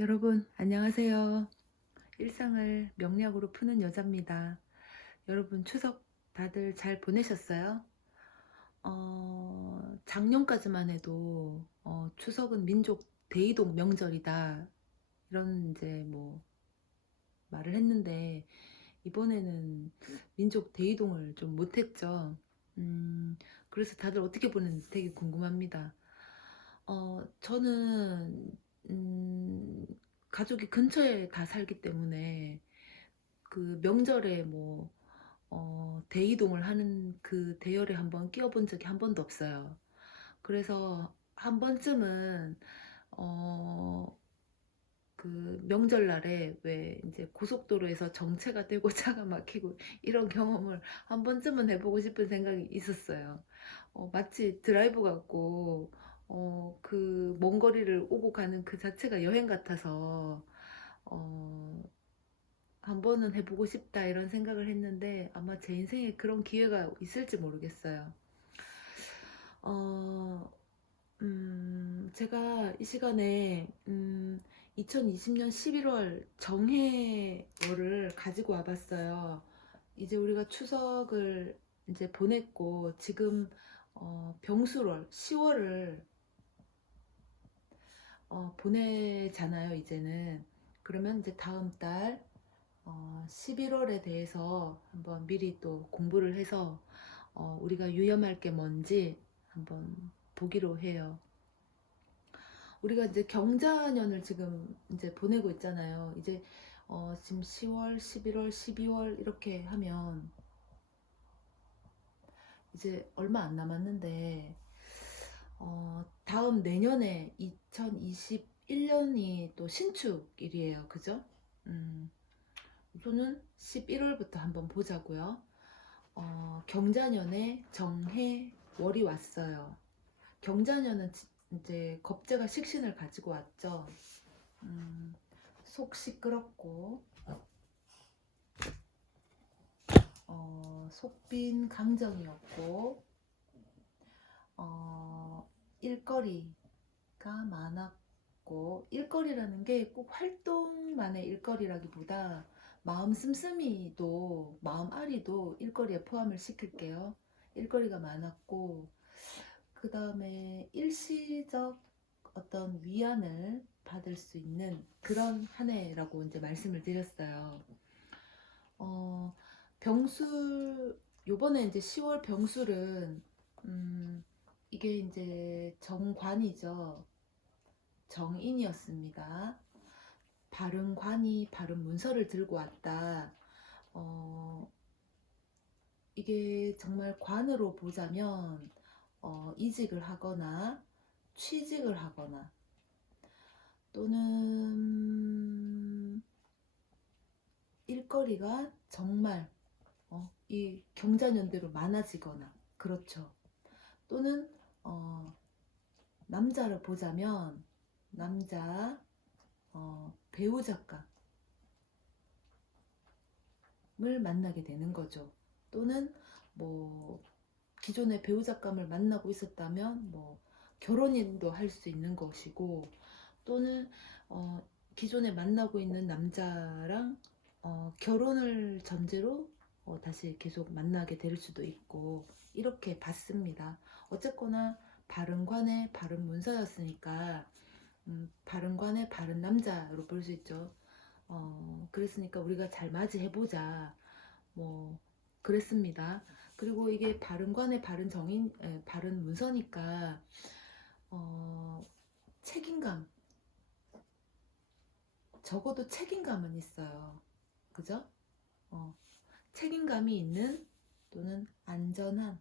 여러분, 안녕하세요. 일상을 명략으로 푸는 여자입니다. 여러분, 추석 다들 잘 보내셨어요? 작년까지만 해도 추석은 민족 대이동 명절이다. 이런 이제 뭐 말을 했는데 이번에는 민족 대이동을 좀 못했죠. 음, 그래서 다들 어떻게 보냈는지 되게 궁금합니다. 저는 음, 가족이 근처에 다 살기 때문에 그 명절에 뭐 대이동을 하는 그 대열에 한번 끼어본 적이 한 번도 없어요. 그래서 한 번쯤은 어, 그 명절날에 왜 이제 고속도로에서 정체가 되고 차가 막히고 이런 경험을 한 번쯤은 해보고 싶은 생각이 있었어요. 마치 드라이브 같고 그 먼 거리를 오고 가는 그 자체가 여행 같아서 어, 한 번은 해보고 싶다 이런 생각을 했는데 아마 제 인생에 그런 기회가 있을지 모르겠어요. 어, 제가 이 시간에 2020년 11월 정해월을 가지고 와봤어요. 이제 우리가 추석을 이제 보냈고 지금 병수월 10월을 보내잖아요. 이제는 그러면 이제 다음 달 11월에 대해서 한번 미리 또 공부를 해서 우리가 유념할 게 뭔지 한번 보기로 해요. 우리가 이제 경자년을 지금 이제 보내고 있잖아요. 이제 지금 10월, 11월, 12월 이렇게 하면 이제 얼마 안 남았는데 다음 내년에 2021년이 또 신축일이에요. 그죠? 음, 우선은 11월부터 한번 보자고요. 경자년에 정해월이 왔어요. 경자년은 이제 겁재가 식신을 가지고 왔죠. 음, 속 시끄럽고 속빈 강정이었고 일거리가 많았고 일거리라는 게 꼭 활동만의 일거리라기보다 마음 씀씀이도 마음 아리도 일거리에 포함을 시킬게요. 일거리가 많았고 그 다음에 일시적 어떤 위안을 받을 수 있는 그런 한 해라고 이제 말씀을 드렸어요. 어, 병술 요번에 이제 10월 병술은 이게 이제 정관이죠. 정인이었습니다. 바른 관이 바른 문서를 들고 왔다. 어, 이게 정말 관으로 보자면 이직을 하거나 취직을 하거나 또는 일거리가 정말 이 경자년대로 많아지거나 그렇죠. 또는 어, 남자를 보자면 남자 배우 작가를 만나게 되는 거죠. 또는 뭐 기존의 배우 작가를 만나고 있었다면 뭐 결혼도 할 수 있는 것이고 또는 기존에 만나고 있는 남자랑 결혼을 전제로 다시 계속 만나게 될 수도 있고 이렇게 봤습니다. 어쨌거나 바른 관의 바른 문서였으니까 바른 관의 바른 남자로 볼 수 있죠. 그랬으니까 우리가 잘 맞이해보자 뭐 그랬습니다. 그리고 이게 바른 관의 바른 정인 바른 문서니까 어, 책임감 적어도 책임감은 있어요. 그죠? 어, 책임감이 있는 또는 안전한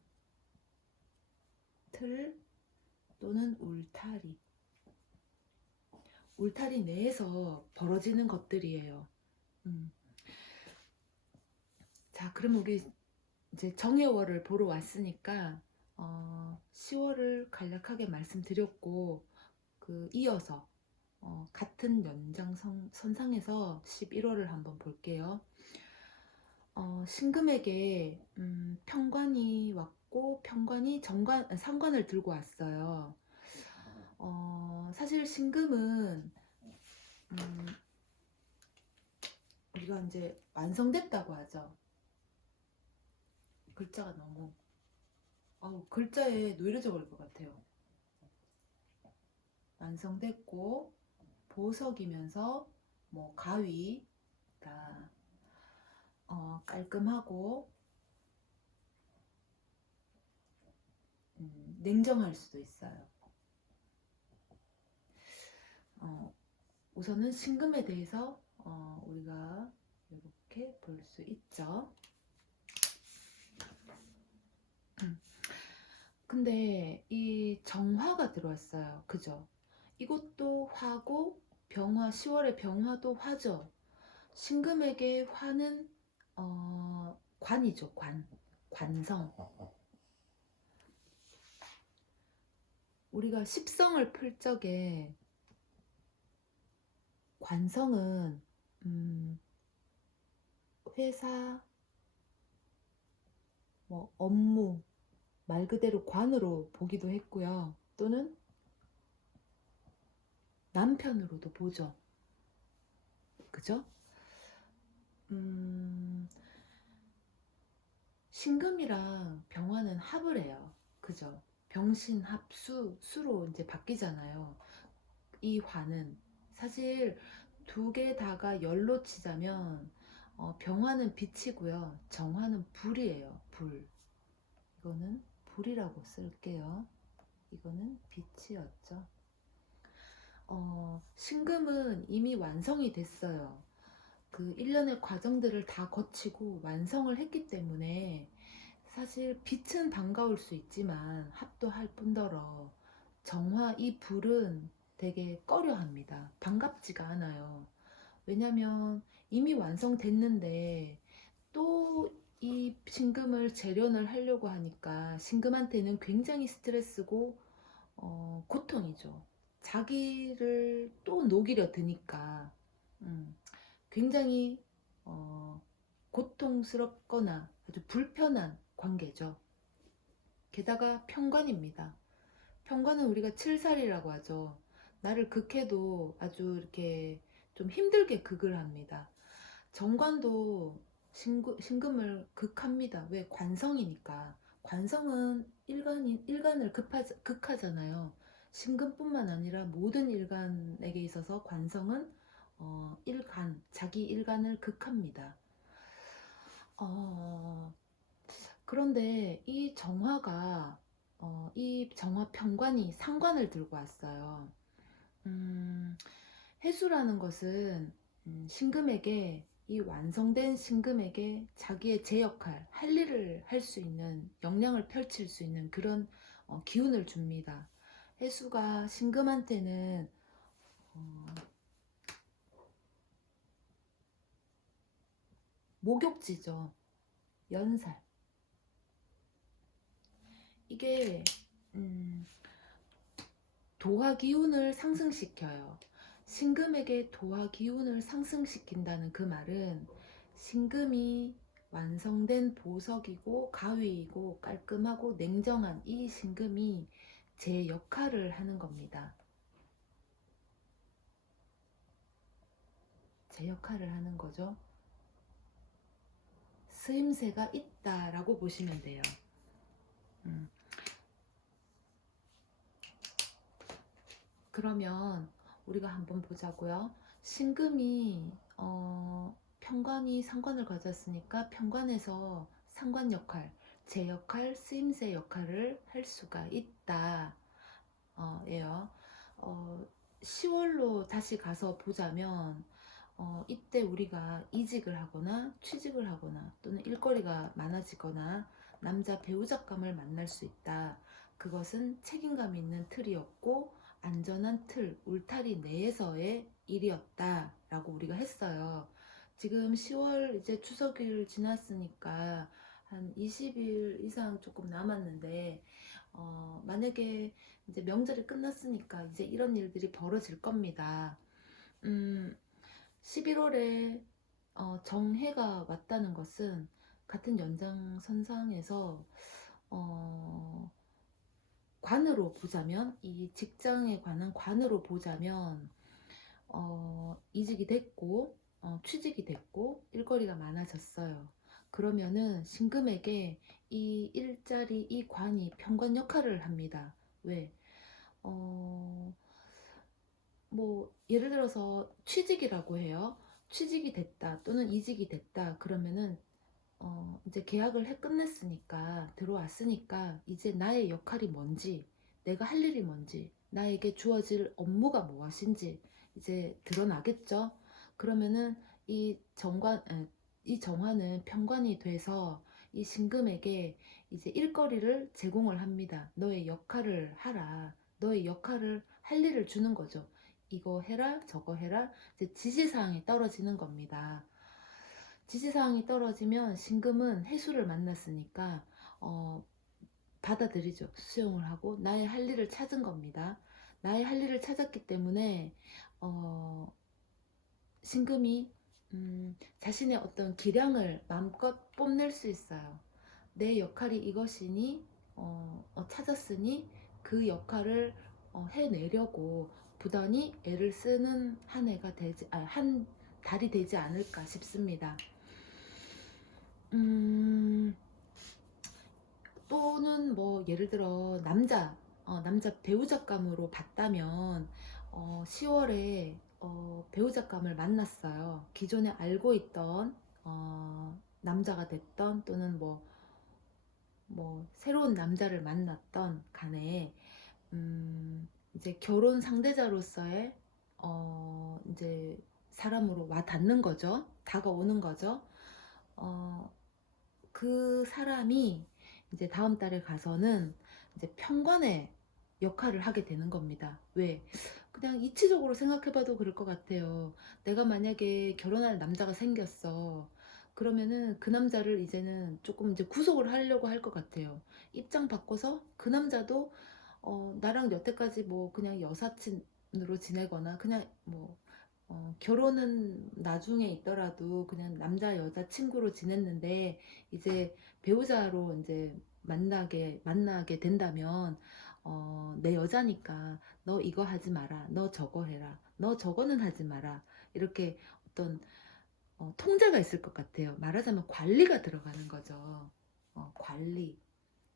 틀 또는 울타리 내에서 벌어지는 것들이에요. 음. 자, 그럼 우리 이제 정해월을 보러 왔으니까 10월을 간략하게 말씀드렸고 그 이어서 같은 연장선상에서 11월을 한번 볼게요. 신금에게 편관이 왔고 편관이 상관을 들고 왔어요. 사실 신금은 이제 완성됐다고 하죠. 글자가 너무 글자에 노이로져 버릴 것 같아요. 완성됐고 보석이면서 뭐 가위 다 깔끔하고 냉정할 수도 있어요. 우선은 신금에 대해서 우리가 이렇게 볼 수 있죠. 근데 이 정화가 들어왔어요. 그죠? 이것도 화고 병화, 10월의 병화도 화죠. 신금에게 화는 관이죠. 관성. 우리가 십성을 풀 적에 관성은 회사, 뭐 업무, 말 그대로 관으로 보기도 했고요. 또는 남편으로도 보죠. 그죠? 신금이랑 병화는 합을 해요. 그죠? 병신합수, 수로 이제 바뀌잖아요. 이 화는 사실 두 개 다가 열로 치자면 병화는 빛이고요. 정화는 불이에요. 불. 이거는 불이라고 쓸게요. 이거는 빛이었죠. 신금은 이미 완성이 됐어요. 그 일련의 과정들을 다 거치고 완성을 했기 때문에 사실 빛은 반가울 수 있지만 합도할 뿐더러 정화 이 불은 되게 꺼려합니다. 반갑지가 않아요. 왜냐면 이미 완성됐는데 또 이 신금을 재련을 하려고 하니까 신금한테는 굉장히 스트레스고 고통이죠. 자기를 또 녹이려 드니까 굉장히 고통스럽거나 아주 불편한 관계죠. 게다가 편관입니다. 편관은 우리가 칠살이라고 하죠. 나를 극해도 아주 이렇게 좀 힘들게 극을 합니다. 정관도 신금을 극합니다. 왜? 관성이니까. 관성은 일간을 극하잖아요. 신금뿐만 아니라 모든 일간에게 있어서 관성은 자기 일간을 극합니다. 그런데 이 정화가 이 정화 편관이 상관을 들고 왔어요. 해수라는 것은 신금에게 이 완성된 신금에게 자기의 제 역할, 할 일을 할 수 있는 역량을 펼칠 수 있는 그런 기운을 줍니다. 해수가 신금한테는 목욕지죠. 연살. 이게 도화 기운을 상승시켜요. 신금에게 도화 기운을 상승시킨다는 그 말은 신금이 완성된 보석이고 가위이고 깔끔하고 냉정한 이 신금이 제 역할을 하는 겁니다. 제 역할을 하는 거죠. 쓰임새가 있다라고 보시면 돼요. 그러면 우리가 한번 보자고요. 신금이 편관이 상관을 가졌으니까 편관에서 상관 역할, 제 역할, 쓰임새 역할을 할 수가 있다. 예요. 10월로 다시 가서 보자면 이때 우리가 이직을 하거나 취직을 하거나 또는 일거리가 많아지거나 남자 배우작감을 만날 수 있다. 그것은 책임감 있는 틀이었고 안전한 틀, 울타리 내에서의 일이었다 라고 우리가 했어요. 지금 10월 이제 추석일 지났으니까 한 20일 이상 조금 남았는데 만약에 이제 명절이 끝났으니까 이제 이런 일들이 벌어질 겁니다. 11월에 정해가 왔다는 것은 같은 연장선상에서 관으로 보자면 이 직장에 관한 관으로 보자면 이직이 됐고 취직이 됐고 일거리가 많아졌어요. 그러면은 신금에게 이 일자리, 이 관이 편관 역할을 합니다. 왜? 어, 뭐 예를 들어서 취직이라고 해요. 취직이 됐다 또는 이직이 됐다 그러면은 이제 계약을 해 끝냈으니까 들어왔으니까 이제 나의 역할이 뭔지, 내가 할 일이 뭔지, 나에게 주어질 업무가 무엇인지 이제 드러나겠죠. 그러면은 이 정관, 이 정화는 편관이 돼서 이 신금에게 이제 일거리를 제공을 합니다. 너의 역할을 하라. 너의 역할을 할 일을 주는 거죠. 이거 해라, 저거 해라. 이제 지시사항이 떨어지는 겁니다. 지시사항이 떨어지면 신금은 해수를 만났으니까 어, 받아들이죠. 수용을 하고 나의 할 일을 찾은 겁니다. 나의 할 일을 찾았기 때문에 어, 신금이 자신의 어떤 기량을 마음껏 뽐낼 수 있어요. 내 역할이 이것이니 찾았으니 그 역할을 해내려고 부단히 애를 쓰는 한 해가 되지, 한 달이 되지 않을까 싶습니다. 음, 또는 뭐 예를 들어 남자 배우작감으로 봤다면 10월에 배우작감을 만났어요. 기존에 알고 있던 남자가 됐던 또는 뭐 새로운 남자를 만났던 간에 이제 결혼 상대자로서의 이제 사람으로 와 닿는 거죠. 다가오는 거죠. 어, 그 사람이 이제 다음 달에 가서는 이제 편관의 역할을 하게 되는 겁니다. 왜? 그냥 이치적으로 생각해봐도 그럴 것 같아요. 내가 만약에 결혼할 남자가 생겼어. 그러면은 그 남자를 이제는 조금 이제 구속을 하려고 할 것 같아요. 입장 바꿔서 그 남자도 나랑 여태까지 뭐 그냥 여사친으로 지내거나 그냥 뭐 결혼은 나중에 있더라도 그냥 남자 여자 친구로 지냈는데 이제 배우자로 이제 만나게 된다면 내 여자니까 너 이거 하지 마라 너 저거 해라 너 저거는 하지 마라 이렇게 어떤 통제가 있을 것 같아요. 말하자면 관리가 들어가는 거죠. 관리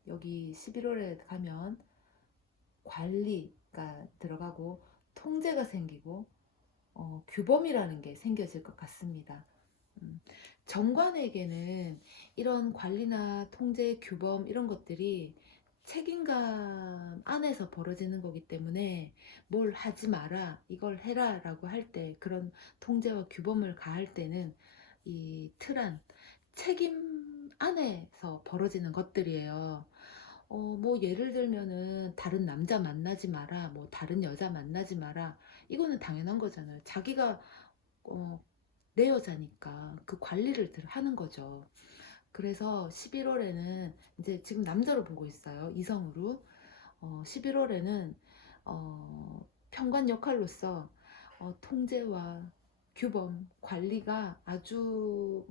여기 11월에 가면 관리가 들어가고 통제가 생기고 규범이라는 게 생겨질 것 같습니다. 음, 정관에게는 이런 관리나 통제, 규범 이런 것들이 책임감 안에서 벌어지는 거기 때문에 뭘 하지 마라, 이걸 해라 라고 할 때 그런 통제와 규범을 가할 때는 이 틀안 책임 안에서 벌어지는 것들이에요. 뭐 예를 들면은 다른 남자 만나지 마라, 뭐 다른 여자 만나지 마라. 이거는 당연한 거잖아요. 자기가 어, 내 여자니까 그 관리를 하는 거죠. 그래서 11월에는 이제 지금 남자로 보고 있어요. 이성으로. 11월에는 편관 역할로서 통제와 규범, 관리가 아주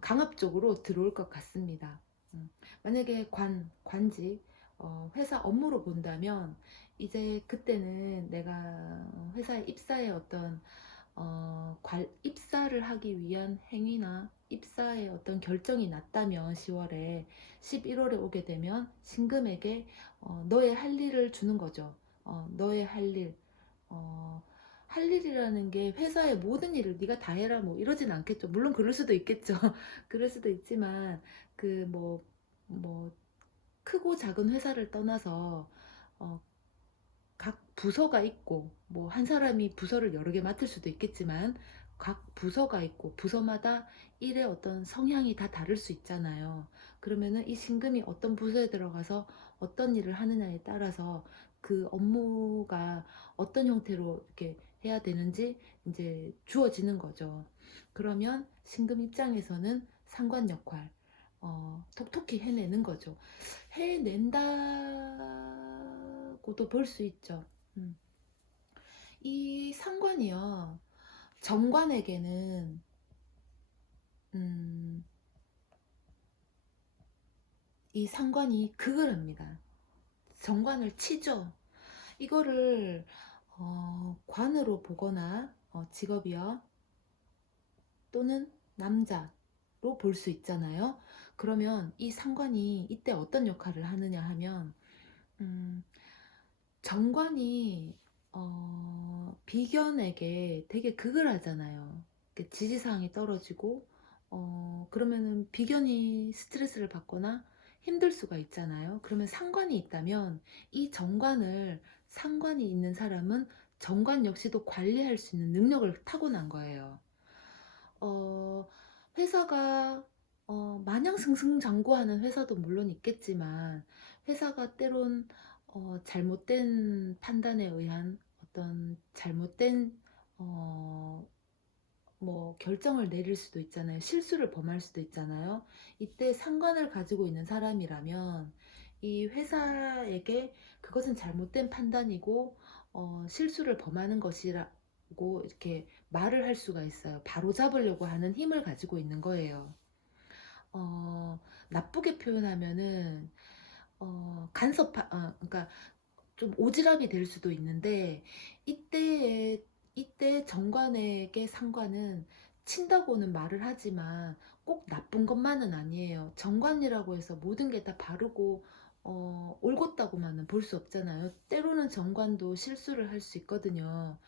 강압적으로 들어올 것 같습니다. 만약에 관직, 회사 업무로 본다면 이제 그때는 내가 회사에 입사에 어떤 입사를 하기 위한 행위나 입사의 어떤 결정이 났다면 10월에 11월에 오게 되면 신금에게 너의 할 일을 주는 거죠. 너의 할 일. 어, 할 일이라는 게 회사의 모든 일을 네가 다 해라 뭐 이러진 않겠죠. 물론 그럴 수도 있겠죠. 그럴 수도 있지만 그 뭐 크고 작은 회사를 떠나서 어, 각 부서가 있고 뭐 한 사람이 부서를 여러 개 맡을 수도 있겠지만 각 부서가 있고 부서마다 일의 어떤 성향이 다 다를 수 있잖아요. 그러면은 이 신금이 어떤 부서에 들어가서 어떤 일을 하느냐에 따라서 그 업무가 어떤 형태로 이렇게 해야 되는지 이제 주어지는 거죠. 그러면 신금 입장에서는 상관 역할 톡톡히 해내는 거죠. 해낸다고도 볼 수 있죠. 음. 이 상관이요. 정관에게는 음, 이 상관이 극을 합니다. 정관을 치죠. 이거를 관으로 보거나 직업이요 또는 남자로 볼 수 있잖아요. 그러면 이 상관이 이때 어떤 역할을 하느냐 하면 음, 정관이 비견에게 되게 극을 하잖아요. 이렇게 지지사항이 떨어지고 그러면은 비견이 스트레스를 받거나 힘들 수가 있잖아요. 그러면 상관이 있다면 이 정관을 상관이 있는 사람은 정관 역시도 관리할 수 있는 능력을 타고난 거예요. 어, 회사가 마냥 승승장구하는 회사도 물론 있겠지만 회사가 때론 잘못된 판단에 의한 어떤 잘못된 어, 뭐 결정을 내릴 수도 있잖아요. 실수를 범할 수도 있잖아요. 이때 상관을 가지고 있는 사람이라면 이 회사에게 그것은 잘못된 판단이고 실수를 범하는 것이라고 이렇게 말을 할 수가 있어요. 바로 잡으려고 하는 힘을 가지고 있는 거예요. 나쁘게 표현하면은 그러니까 좀 오지랖이 될 수도 있는데 이때 정관에게 상관은 친다고는 말을 하지만 꼭 나쁜 것만은 아니에요. 정관이라고 해서 모든 게 다 바르고 옳았다고만은 볼 수 없잖아요. 때로는 정관도 실수를 할 수 있거든요.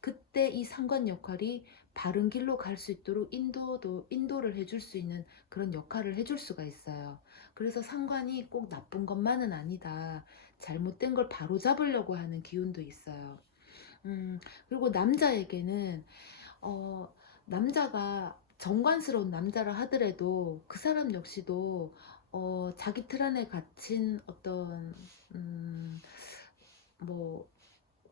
그때 이 상관 역할이 바른 길로 갈 수 있도록 인도를 해줄 수 있는 그런 역할을 해줄 수가 있어요. 그래서 상관이 꼭 나쁜 것만은 아니다. 잘못된 걸 바로 잡으려고 하는 기운도 있어요. 그리고 남자에게는 어, 남자가 정관스러운 남자라 하더라도 그 사람 역시도 자기 틀 안에 갇힌 어떤 뭐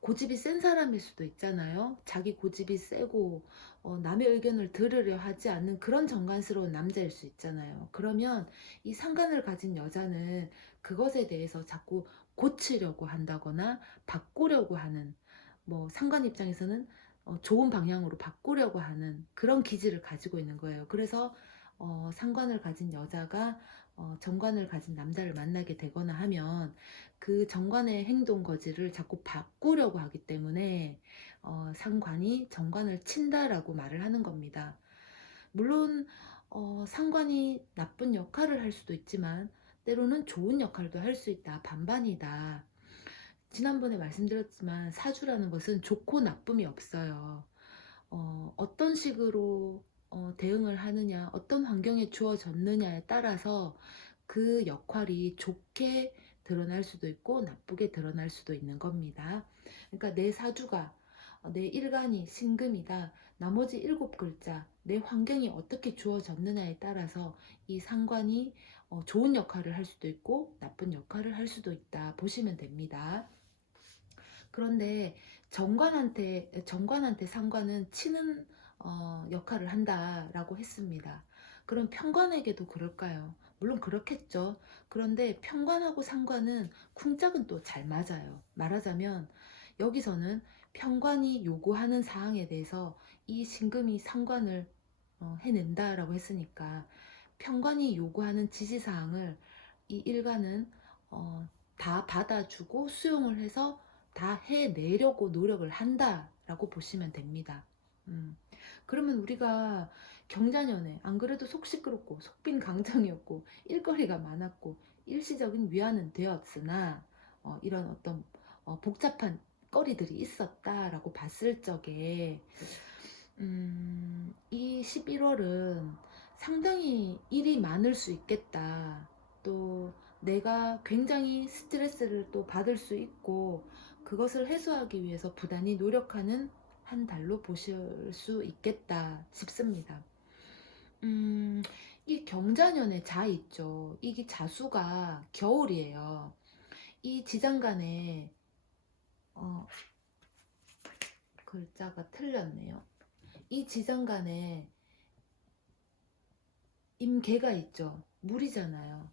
고집이 센 사람일 수도 있잖아요. 자기 고집이 세고 남의 의견을 들으려 하지 않는 그런 정관스러운 남자일 수 있잖아요. 그러면 이 상관을 가진 여자는 그것에 대해서 자꾸 고치려고 한다거나 바꾸려고 하는 뭐 상관 입장에서는 좋은 방향으로 바꾸려고 하는 그런 기질을 가지고 있는 거예요. 그래서 상관을 가진 여자가 정관을 가진 남자를 만나게 되거나 하면 그 정관의 행동 거지를 자꾸 바꾸려고 하기 때문에 상관이 정관을 친다라고 말을 하는 겁니다. 물론 상관이 나쁜 역할을 할 수도 있지만 때로는 좋은 역할도 할 수 있다. 반반이다. 지난번에 말씀드렸지만 사주라는 것은 좋고 나쁨이 없어요. 어떤 식으로 대응을 하느냐, 어떤 환경에 주어졌느냐에 따라서 그 역할이 좋게 드러날 수도 있고 나쁘게 드러날 수도 있는 겁니다. 그러니까 내 사주가 내 일간이 신금이다. 나머지 7글자 내 환경이 어떻게 주어졌느냐에 따라서 이 상관이 좋은 역할을 할 수도 있고 나쁜 역할을 할 수도 있다 보시면 됩니다. 그런데 정관한테 상관은 치는 역할을 한다라고 했습니다. 그럼 편관에게도 그럴까요? 물론 그렇겠죠. 그런데 편관하고 상관은 쿵짝은 또 잘 맞아요. 말하자면 여기서는 편관이 요구하는 사항에 대해서 이 신금이 상관을 해낸다라고 했으니까 편관이 요구하는 지시사항을 이 일간은 다 받아주고 수용을 해서 다 해내려고 노력을 한다라고 보시면 됩니다. 음. 그러면 우리가 경자년에 안 그래도 속 시끄럽고 속빈 강정이었고 일거리가 많았고 일시적인 위안은 되었으나 이런 어떤 복잡한 거리들이 있었다라고 봤을 적에 이 11월은 상당히 일이 많을 수 있겠다. 또 내가 굉장히 스트레스를 또 받을 수 있고 그것을 해소하기 위해서 부단히 노력하는 한 달로 보실 수 있겠다 싶습니다. 음, 이 경자년의 자 있죠. 이게 자수가 겨울이에요. 이 지장간에 어, 글자가 틀렸네요. 이 지장간에 임계가 있죠. 물이잖아요.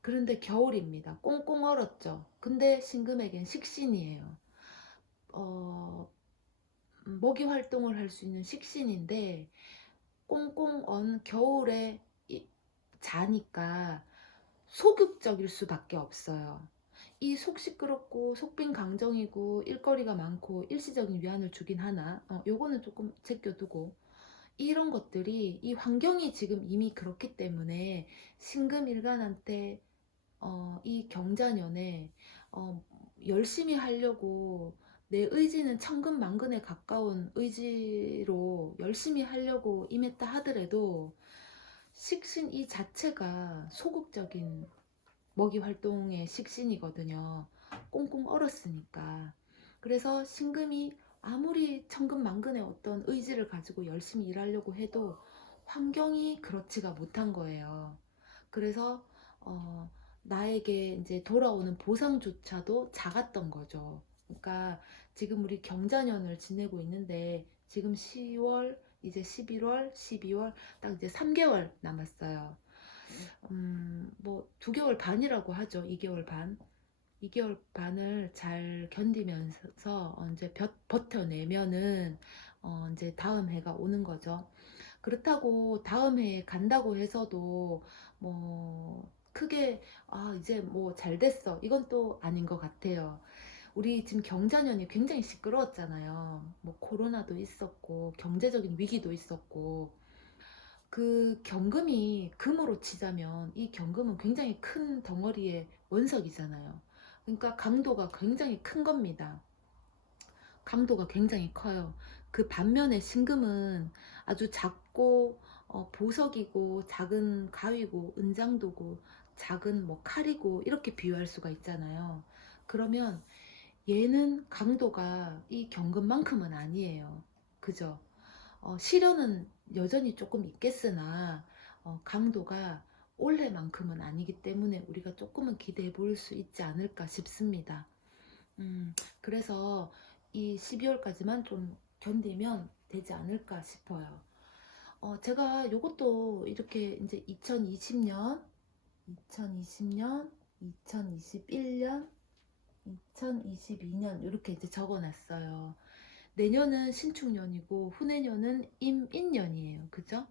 그런데 겨울입니다. 꽁꽁 얼었죠. 근데 신금에겐 식신이에요. 어, 먹이 활동을 할 수 있는 식신인데 꽁꽁 언 겨울에 자니까 소극적일 수밖에 없어요. 이 속 시끄럽고 속빈 강정이고 일거리가 많고 일시적인 위안을 주긴 하나, 요거는 조금 제껴두고, 이런 것들이 이 환경이 지금 이미 그렇기 때문에 신금일간한테 이 경자년에 어, 열심히 하려고, 내 의지는 천근만근에 가까운 의지로 열심히 하려고 임했다 하더라도 식신 이 자체가 소극적인 먹이 활동의 식신이거든요. 꽁꽁 얼었으니까. 그래서 신금이 아무리 천근만근의 어떤 의지를 가지고 열심히 일하려고 해도 환경이 그렇지가 못한 거예요. 그래서 어, 나에게 이제 돌아오는 보상조차도 작았던 거죠. 그러니까 지금 우리 경자년을 지내고 있는데 지금 10월, 이제 11월, 12월 딱 이제 3개월 남았어요. 뭐 2개월 반이라고 하죠. 2개월 반. 2개월 반을 잘 견디면서 이제 버텨내면은 이제 다음 해가 오는 거죠. 그렇다고 다음 해에 간다고 해서도 뭐 크게 이제 뭐 잘 됐어, 이건 또 아닌 것 같아요. 우리 지금 경자년이 굉장히 시끄러웠잖아요. 뭐 코로나도 있었고 경제적인 위기도 있었고, 그 경금이 금으로 치자면 이 경금은 굉장히 큰 덩어리의 원석이잖아요. 그러니까 강도가 굉장히 큰 겁니다. 강도가 굉장히 커요. 그 반면에 신금은 아주 작고 보석이고 작은 가위고 은장도고 작은 뭐 칼이고 이렇게 비유할 수가 있잖아요. 그러면 얘는 강도가 이 경금만큼은 아니에요. 그죠? 시련은 여전히 조금 있겠으나 강도가 올해만큼은 아니기 때문에 우리가 조금은 기대해 볼 수 있지 않을까 싶습니다. 그래서 이 12월까지만 좀 견디면 되지 않을까 싶어요. 제가 요것도 이렇게 이제 2020년, 2020년, 2021년, 2022년 이렇게 이제 적어놨어요. 내년은 신축년이고 후내년은 임인년이에요. 그죠?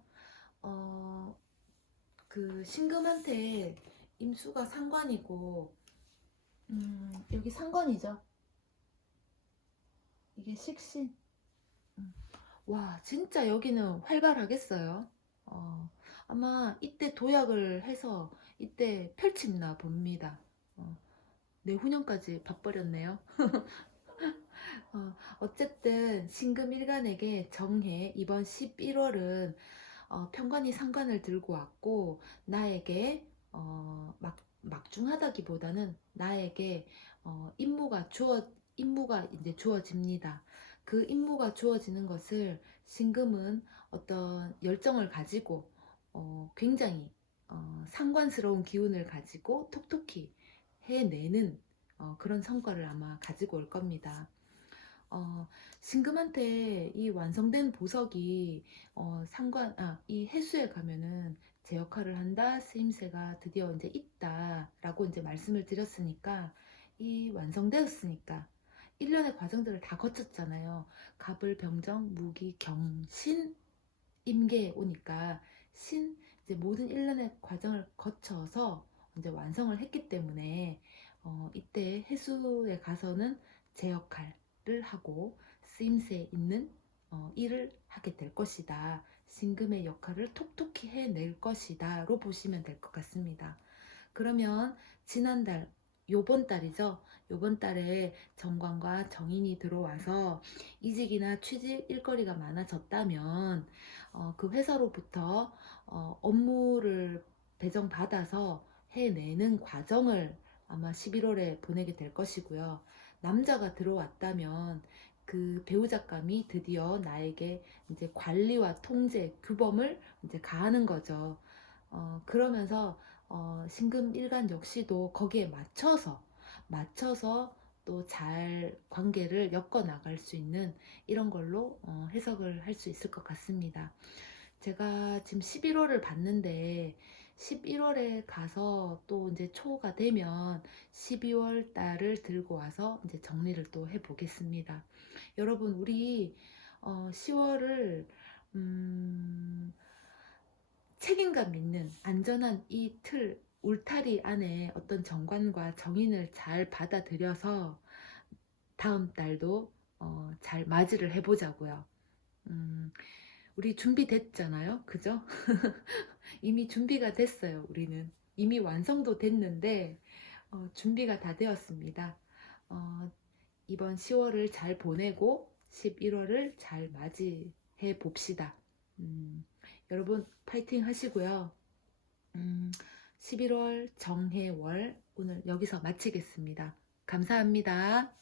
어, 그 신금한테 임수가 상관이고, 여기 상관이죠. 이게 식신. 음. 와, 진짜 여기는 활발하겠어요. 어, 아마 이때 도약을 해서 이때 펼친나 봅니다. 내후년까지 봐버렸네요. 어쨌든 신금일간에게 정해 이번 11월은 편관이 상관을 들고 왔고, 나에게 막중하다기보다는 나에게 임무가 이제 주어집니다. 그 임무가 주어지는 것을 신금은 어떤 열정을 가지고 굉장히 상관스러운 기운을 가지고 톡톡히 해내는 그런 성과를 아마 가지고 올 겁니다. 어, 신금한테 이 완성된 보석이 이 해수에 가면은 제 역할을 한다, 쓰임새가 드디어 이제 있다라고 이제 말씀을 드렸으니까, 이 완성되었으니까 1년의 과정들을 다 거쳤잖아요. 갑을, 병정, 무기, 경신, 임계에 오니까 신, 이제 모든 1년의 과정을 거쳐서 이제 완성을 했기 때문에 이때 해수에 가서는 제 역할을 하고 쓰임새 있는 일을 하게 될 것이다. 신금의 역할을 톡톡히 해낼 것이다로 보시면 될 것 같습니다. 그러면 지난달, 요번 달이죠. 요번 달에 정관과 정인이 들어와서 이직이나 취직 일거리가 많아졌다면 그 회사로부터 업무를 배정받아서 해내는 과정을 아마 11월에 보내게 될 것이고요. 남자가 들어왔다면 그 배우작감이 드디어 나에게 이제 관리와 통제, 규범을 이제 가하는 거죠. 그러면서 신금 일간 역시도 거기에 맞춰서 또 잘 관계를 엮어 나갈 수 있는 이런 걸로 해석을 할 수 있을 것 같습니다. 제가 지금 11월을 봤는데 11월에 가서 또 이제 초가 되면 12월 달을 들고 와서 이제 정리를 또 해보겠습니다. 여러분, 우리 10월을 책임감 있는 안전한 이 틀 울타리 안에 어떤 정관과 정인을 잘 받아들여서 다음 달도 잘 맞이를 해 보자고요. 음 우리 준비됐잖아요. 그죠? 이미 준비가 됐어요 우리는. 이미 완성도 됐는데 준비가 다 되었습니다. 어 이번 10월을 잘 보내고 11월을 잘 맞이해 봅시다. 음 여러분 파이팅 하시고요. 음 11월 정해월 오늘 여기서 마치겠습니다. 감사합니다.